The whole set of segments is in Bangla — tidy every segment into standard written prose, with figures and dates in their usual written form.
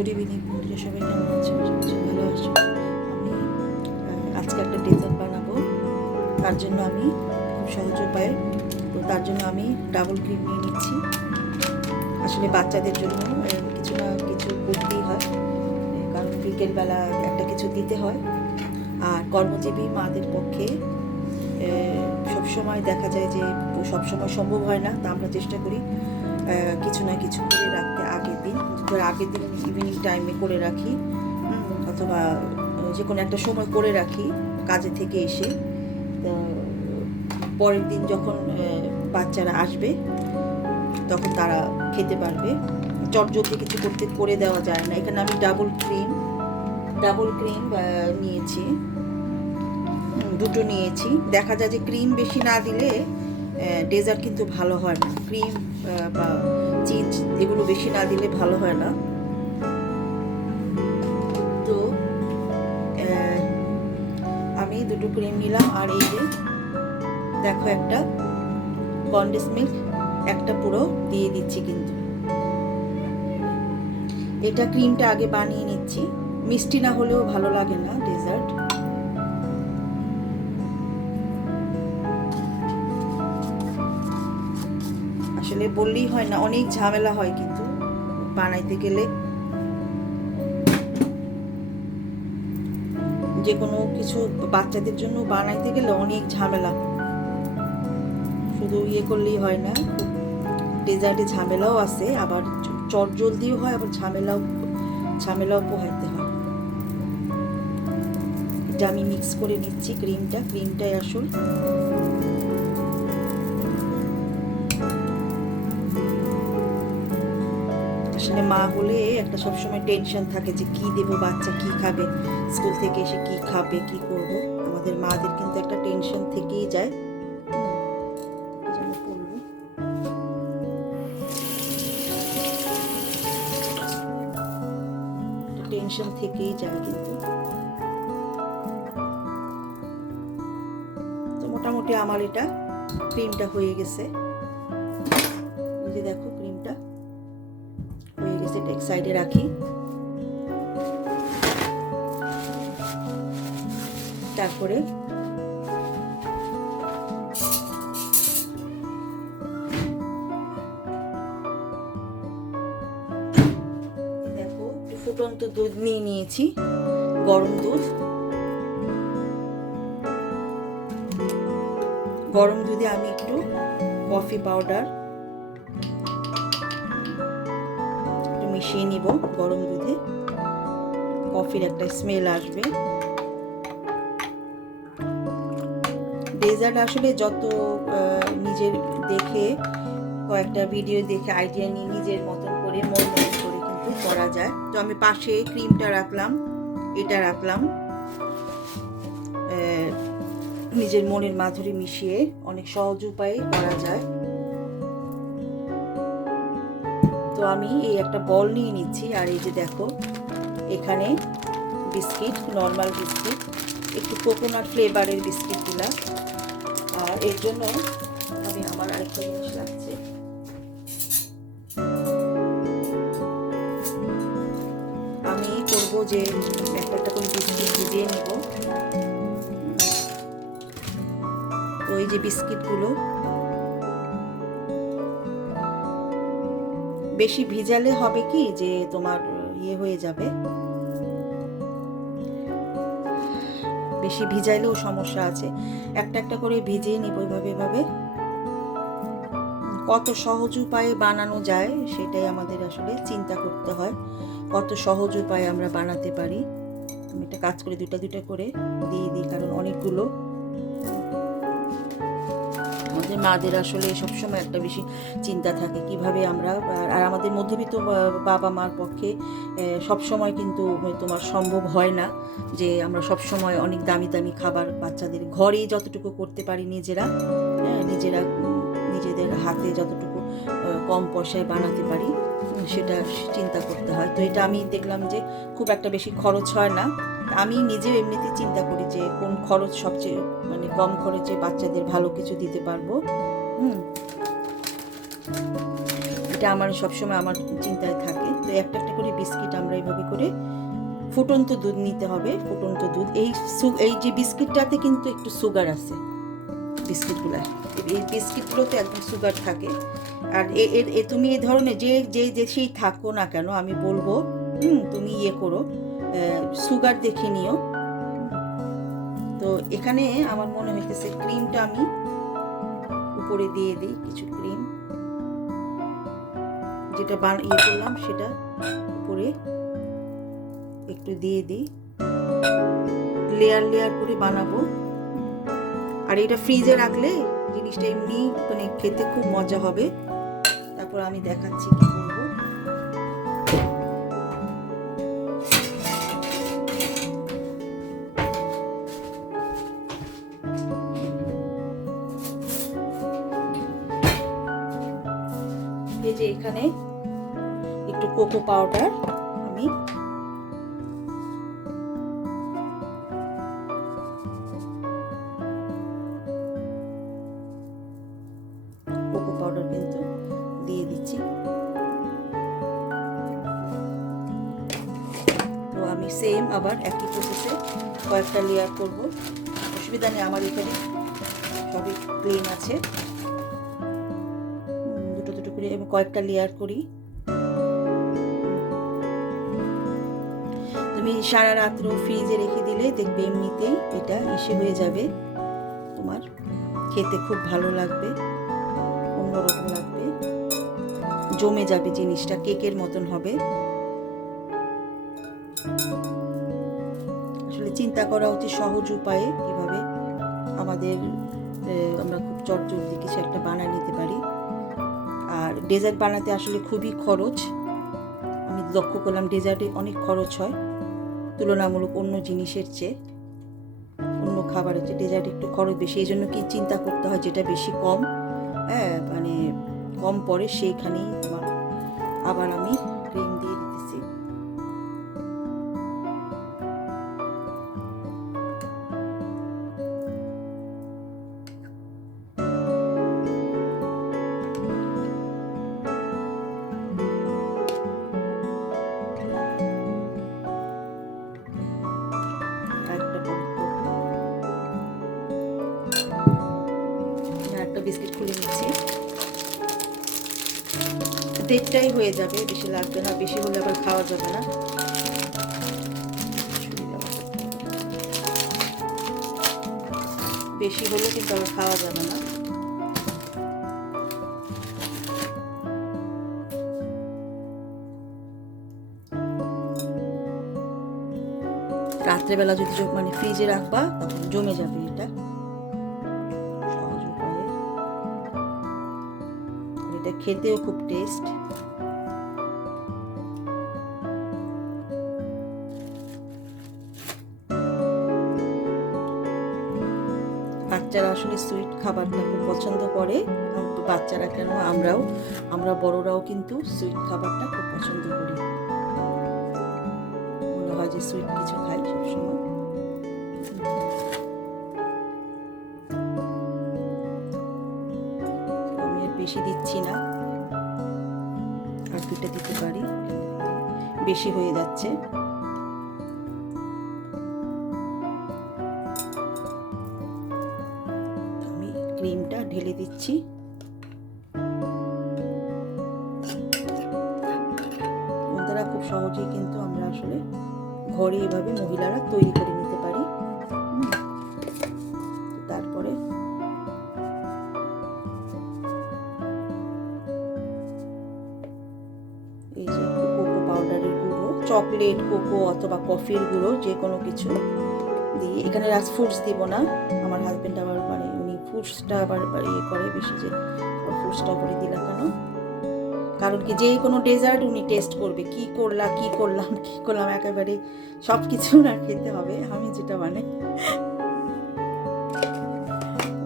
গুড ইভিনিং বন্ধুরা, সবাই কেমন আছো? ভালো আছো? আমি আজকে একটা ডেজার্ট বানাবো। তার জন্য আমি খুব সহজ উপায়ে, তো তার জন্য আমি ডাবল ক্রিম নিয়ে নিচ্ছি। আসলে বাচ্চাদের জন্য কিছু না কিছু করতেই হয়, কারণ বিকেলবেলা একটা কিছু দিতে হয়। আর কর্মজীবী মাদের পক্ষে সবসময় দেখা যায় যে সবসময় সম্ভব হয় না, তা আমরা চেষ্টা করি কিছু না কিছু করে রাখতে। আগের দিন ইভিনিং টাইমে করে রাখি, অথবা যে কোনো একটা সময় করে রাখি কাজে থেকে এসে। তো পরের দিন যখন বাচ্চারা আসবে তখন তারা খেতে পারবে। চটজলদি কিছু করে দেওয়া যায় না। এখানে আমি ডাবল ক্রিম নিয়েছি, দুটো নিয়েছি। দেখা যায় যে ক্রিম বেশি না দিলে ডেজার্ট কিন্তু ভালো হয় না। ক্রিম বা চিজ এগুলো বেশি না দিলে ভালো হয় না। তো আমি দুটো ক্রিম নিলাম। আর এই যে দেখো, একটা কনডেন্স মিল্ক একটা পুরো দিয়ে দিচ্ছি। কিন্তু এটা ক্রিমটা আগে বানিয়ে নিচ্ছি, মিষ্টি না হলেও ভালো লাগে না ডেজার্ট। আসলে বললেই হয় না, অনেক ঝামেলা হয় কিন্তু বানাইতে গেলে। যে কোনো কিছু বাচ্চাদের জন্য বানাইতে গেলে অনেক ঝামেলা, শুধু করলেই হয় না। ডেজার্টে ঝামেলাও আছে, আবার চটজলদিও হয়, আবার ঝামেলাও পোহাইতে হয়। এটা আমি মিক্স করে নিচ্ছি। ক্রিমটাই আসল। আসলে মা হলে একটা সবসময় টেনশন থাকে যে কি দেবো, বাচ্চা কি খাবে, স্কুল থেকে এসে কি খাবে, কি করব। আমাদের মাদের কিন্তু একটা টেনশন থেকেই যায়। টেনশন থেকেই যায় কিন্তু। তো মোটামুটি আমার এটা ক্রিমটা হয়ে গেছে। দেখো, ক্রিমটা হয়ে গেছে। এটা এক সাইডে রাখি। তারপরে দেখো, ফুটন্ত দুধ নিয়ে নিয়েছি, গরম দুধে আমি একটু কফি পাউডার মিশিয়ে নিব। গরম দুধে কফির একটা স্মেল আসবে। ডেজার্ট আসলে যত নিজের দেখে, কয়েকটা ভিডিও দেখে আইডিয়া নিয়ে নিজের মতন করে মন করে কিন্তু করা যায়। তো আমি পাশে ক্রিমটা রাখলাম, এটা রাখলাম। নিজের মনের মাধুরী মিশিয়ে অনেক সহজ উপায়ে করা যায়। তো আমি এই একটা বল নিয়ে নিচ্ছি। আর এই যে দেখো, এখানে বিস্কিট, নর্মাল বিস্কিট, একটু কোকোনাট ফ্লেভারের বিস্কিট দিলাম। আর এর জন্য আমি আমার আরেকটা জিনিস লাগছে। আমি করবো যে একটা করে বিস্কিট ভিজিয়ে নিব। তো এই যে বিস্কিটগুলো বেশি ভিজালে হবে কি যে তোমার হয়ে যাবে, বেশি ভিজাইলেও সমস্যা আছে। একটা করে ভিজিয়ে নিব এভাবে। কত সহজ উপায়ে বানানো যায় সেটাই আমাদের আসলে চিন্তা করতে হয়, কত সহজ উপায়ে আমরা বানাতে পারি। আমি একটা কাজ করে দুটা করে দিয়ে দিই, কারণ অনেকগুলো। আমাদের মাদের আসলে সবসময় একটা বেশি চিন্তা থাকে কিভাবে আমরা, আর আমাদের মধ্যবিত্ত বাবা মার পক্ষে সবসময় কিন্তু তোমার সম্ভব হয় না যে আমরা সবসময় অনেক দামি খাবার বাচ্চাদের ঘরেই যতটুকু করতে পারি নিজেদের হাতে যতটুকু কম পয়সায় বানাতে পারি সেটা চিন্তা করতে হয়। তো এটা আমি দেখলাম যে খুব একটা বেশি খরচ হয় না। আমি নিজেও এমনিতে চিন্তা করি যে কোন খরচ সবচেয়ে কম খরচে বাচ্চাদের ভালো কিছু দিতে পারবো। এটা আমার সবসময় আমার চিন্তায় থাকে। তো তো একটা একটা করে বিস্কিট আমরা এইভাবে করে ফুটন্ত দুধ নিতে হবে। ফুটন্ত দুধ, এই যে বিস্কিটটাতে কিন্তু একটু সুগার আছে, বিস্কিটগুলো, এই বিস্কিটগুলোতে একদম সুগার থাকে। আর তুমি এই ধরনের যে দেশেই থাকো না কেন, আমি বলবো তুমি ইয়ে করো, সুগার দেখে নিও। তো এখানে আমার মনে হইতেছে ক্রিমটা আমি উপরে দিয়ে দিই, কিছু ক্রিম যেটা ইয়ে করলাম সেটা উপরে একটু দিয়ে দিই, লেয়ার লেয়ার করে বানাবো। আর এটা ফ্রিজে রাখলে জিনিসটা এমনি মানে খেতে খুব মজা হবে। তারপর আমি দেখাচ্ছি কি করবো। এই যে এখানে একটু কোকো পাউডার আমি কোকো পাউডার কিন্তু দিয়ে দিচ্ছি। তো আমি সেম আবার একই প্রসেসে কয়েকটা লেয়ার করব, অসুবিধা নেই, আমার এখানে সবই ক্লিন আছে। দুটো দুটো করে আমি কয়েকটা লেয়ার করি। তুমি সারা রাত্র ফ্রিজে রেখে দিলে দেখবে এমনিতেই এটা ইসে হয়ে যাবে, তোমার খেতে খুব ভালো লাগবে, অন্যরকম লাগবে, জমে যাবে জিনিসটা, কেকের মতন হবে। আসলে চিন্তা করা উচিত সহজ উপায়ে কিভাবে আমরা খুব চটজলদি কিছু একটা বানিয়ে নিতে পারি। আর ডেজার্ট বানাতে আসলে খুবই খরচ, আমি লক্ষ্য করলাম ডেজার্টে অনেক খরচ হয় তুলনামূলক অন্য জিনিসের চেয়ে, অন্য খাবারের চেয়ে ডেজার্ট একটু খরচ বেশি। এই জন্য কি চিন্তা করতে হয় যেটা বেশি কম, মানে কম পড়ে সেইখানেই তোমার। আবার আমি ক্রিম দিয়ে দিতেছি। একটা বিস্কিট খুলে নিচ্ছি, দেড়টাই হয়ে যাবে, বেশি লাগবে না, বেশি হলে আবার খাওয়া যাবে না। বেশি হলে কিন্তু আবার খাওয়া যাবে না। রাত্রেবেলা যদি মানে ফ্রিজে রাখবা তখন জমে যাবে, এটা সহজ উপায়ে। এটা খেতেও খুব টেস্ট। বাচ্চারা আসলে সুইট খাবারটা খুব পছন্দ করে, বাচ্চারা কেন আমরা বড়রাও কিন্তু সুইট খাবারটা খুব পছন্দ করি, মনে হয় যে সুইট কিছু খাই সবসময়। আমি আর বেশি দিচ্ছি না, আর দুটো দিতে পারি, বেশি হয়ে যাচ্ছে। আমি ক্রিমটা ঢেলে দিচ্ছি। বন্ধুরা, খুব সহজেই কিন্তু আমরা আসলে ঘরে এভাবে মহিলারা তৈরি করে নিতে পারি। তারপরে এই যে কোকো পাউডারের গুঁড়ো, চকলেট, কোকো অথবা কফির গুঁড়ো যে কোনো কিছু দিয়ে, এখানে ফ্রুটস দিব না, আমার হাজবেন্ড আবার মানে উনি ফ্রুটসটা আবার ইয়ে করে বেশি, যে ফ্রুটসটা করে দিলা কেন, কারণ কি যে কোনো ডেজার্ট উনি টেস্ট করবে, কি করলাম একেবারে সব কিছু না খেতে হবে, আমি যেটা মানে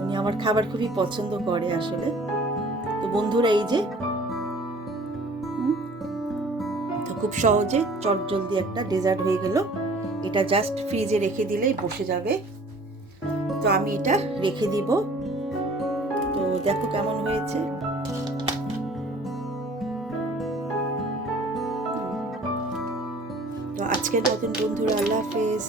উনি আমার খাবার খুবই পছন্দ করে আসলে। তো বন্ধুরা, এই যে তো খুব সহজে চটজলদি একটা ডেজার্ট হয়ে গেল। এটা জাস্ট ফ্রিজে রেখে দিলেই বসে যাবে। তো আমি এটা রেখে দিব। তো দেখো কেমন হয়েছে। আজকের মতন বন্ধুরা, আল্লাহ হাফেজ।